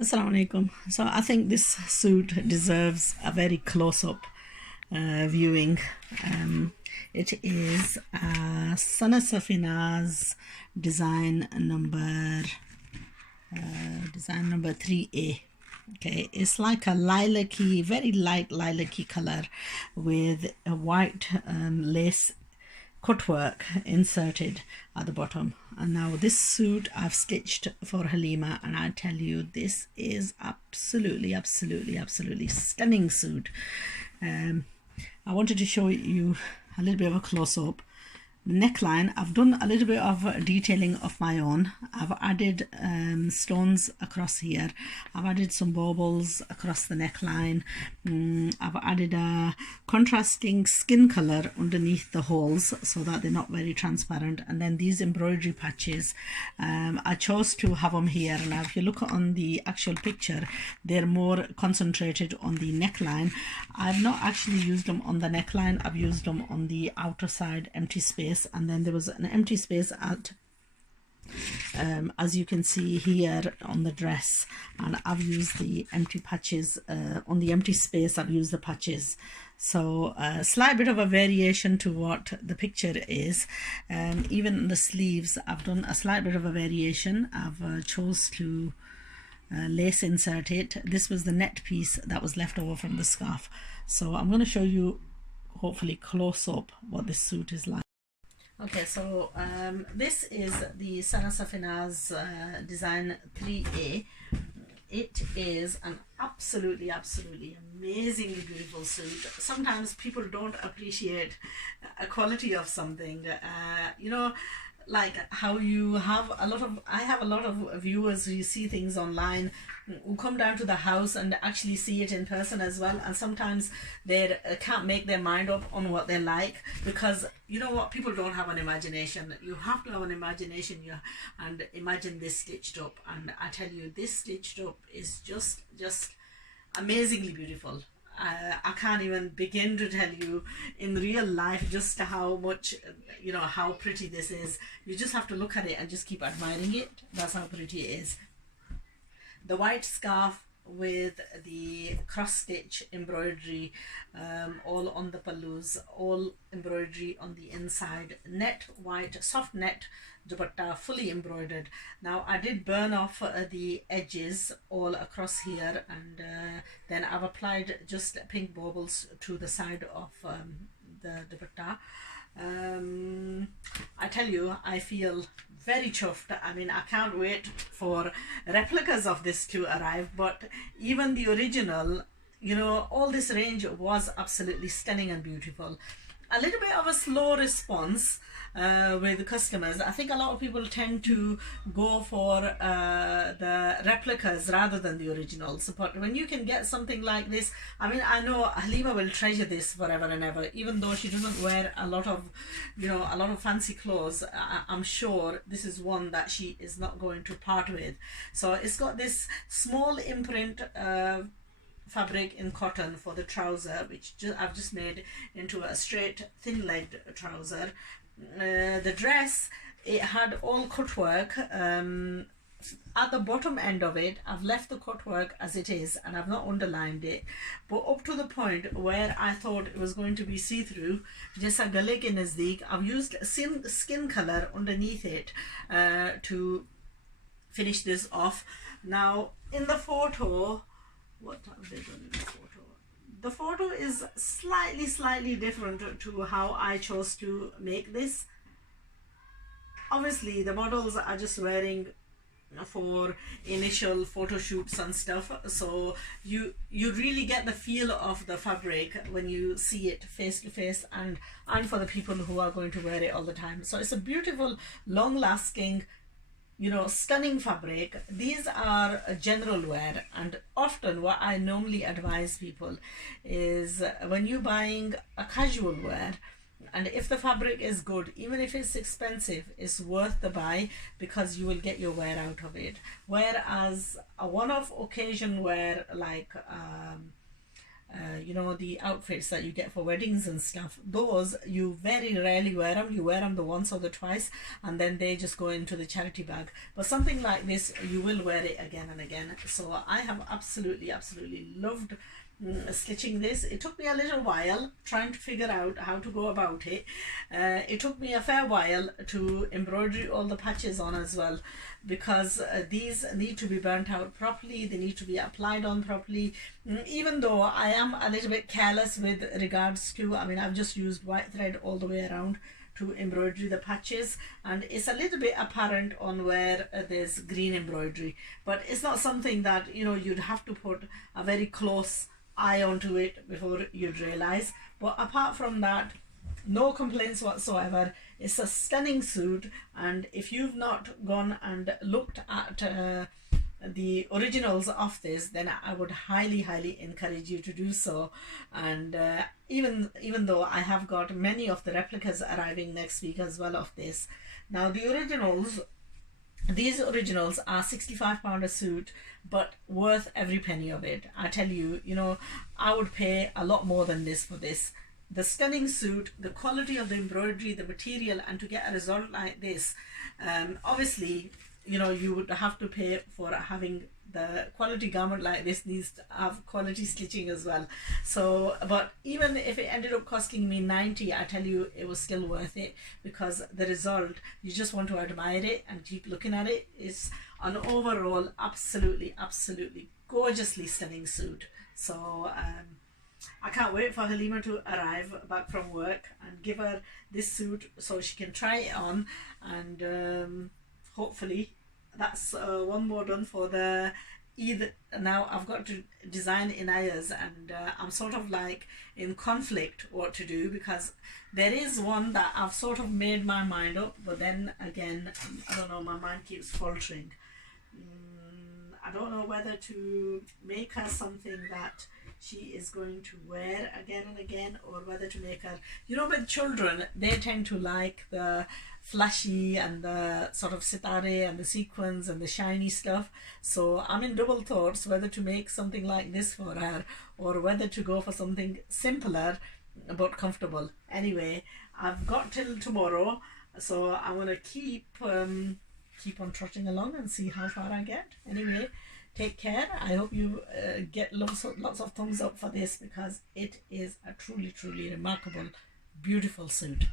Assalamu alaikum. So I think this suit deserves a very close-up viewing. It is safinaz design number 3A. Okay, it's like a lilac-y, very light lilac-y color with a white lace cutwork inserted at the bottom. And now this suit I've stitched for Halima, and I tell you, this is absolutely stunning suit. I wanted to show you a little bit of a close-up. Neckline, I've done a little bit of detailing of my own. I've added stones across here. I've added some baubles across the neckline. I've added a contrasting skin color underneath the holes so that they're not very transparent. And then these embroidery patches, I chose to have them here. Now if you look on the actual picture, they're more concentrated on the neckline. I've not actually used them on the neckline. I've used them on the outer side empty space, and then there was an empty space at as you can see here on the dress, and I've used the empty patches on the empty space. I've used the patches, so a slight bit of a variation to what the picture is. Even in the sleeves I've done a slight bit of a variation. I've chose to lace insert it. This was the net piece that was left over from the scarf, so I'm going to show you hopefully close up what this suit is like. Okay, so this is the safinaz design 3A. It is an absolutely amazingly beautiful suit. Sometimes people don't appreciate a quality of something. You know, like how you have a lot of, I have a lot of viewers who see things online who come down to the house and actually see it in person as well, and sometimes they can't make their mind up on what they like, because you know what, people don't have an imagination. You have to have an imagination, and imagine this stitched up, and I tell you, this stitched up is just amazingly beautiful. I can't even begin to tell you in real life just how much, you know, how pretty this is. You just have to look at it and just keep admiring it. That's how pretty it is. The white scarf with the cross stitch embroidery all on the palloos, all embroidery on the inside, net white soft net dupatta, fully embroidered. Now I did burn off the edges all across here, and then I've applied just pink baubles to the side of the dupatta. I tell you, I feel very chuffed. I mean, I can't wait for replicas of this to arrive, but even the original, you know, all this range was absolutely stunning and beautiful. A little bit of a slow response with customers. I think a lot of people tend to go for the replicas rather than the originals, but when you can get something like this, I mean, I know Halima will treasure this forever and ever. Even though she doesn't wear a lot of, you know, a lot of fancy clothes, I'm sure this is one that she is not going to part with. So it's got this small imprint fabric in cotton for the trouser, which I've just made into a straight thin-legged trouser. The dress, it had all cut work. At the bottom end of it, I've left the cut work as it is, and I've not underlined it, but up to the point where I thought it was going to be see-through, jaisa gale ke nazdeek, I've used skin color underneath it to finish this off. Now in the photo, what have they done in the photo? The photo is slightly different to how I chose to make this. Obviously the models are just wearing for initial photo shoots and stuff, so you really get the feel of the fabric when you see it face to face, and for the people who are going to wear it all the time. So it's a beautiful, long lasting, you know, stunning fabric. These are a general wear, and often what I normally advise people is when you're buying a casual wear, and if the fabric is good, even if it's expensive, it's worth the buy, because you will get your wear out of it. Whereas a one-off occasion wear like you know, the outfits that you get for weddings and stuff, those you very rarely wear them. You wear them the once or the twice, and then they just go into the charity bag. But something like this, you will wear it again and again. So I have absolutely loved stitching this. It took me a little while trying to figure out how to go about it. It took me a fair while to embroider all the patches on as well, because these need to be burnt out properly, they need to be applied on properly. Even though I am a little bit careless with regards to, I mean, I've just used white thread all the way around to embroider the patches, and it's a little bit apparent on where there's green embroidery, but it's not something that, you know, you'd have to put a very close eye onto it before you'd realize. But apart from that, no complaints whatsoever. It's a stunning suit, and if you've not gone and looked at the originals of this, then I would highly encourage you to do so. And even though I have got many of the replicas arriving next week as well of this. Now the originals, these originals are £65 a suit, but worth every penny of it. I tell you, you know, I would pay a lot more than this for this. The stunning suit, the quality of the embroidery, the material, and to get a result like this, obviously, you know, you would have to pay for having the quality garment like this needs to have quality stitching as well. So, but even if it ended up costing me 90, I tell you, it was still worth it, because the result, you just want to admire it and keep looking at it. It's an overall absolutely gorgeously stunning suit. So I can't wait for Halima to arrive back from work and give her this suit so she can try it on, and hopefully that's one more done for the Eid. Now I've got to design inayas, and I'm sort of like in conflict what to do, because there is one that I've sort of made my mind up, but then again, I don't know, my mind keeps faltering. I don't know whether to make her something that she is going to wear again and again, or whether to make her, you know, with children, they tend to like the flashy and the sort of sitare and the sequins and the shiny stuff. So I'm in double thoughts whether to make something like this for her, or whether to go for something simpler but comfortable. Anyway, I've got till tomorrow, so I'm gonna keep on trotting along and see how far I get. Anyway, take care. I hope you get lots of thumbs up for this, because it is a truly remarkable, beautiful suit.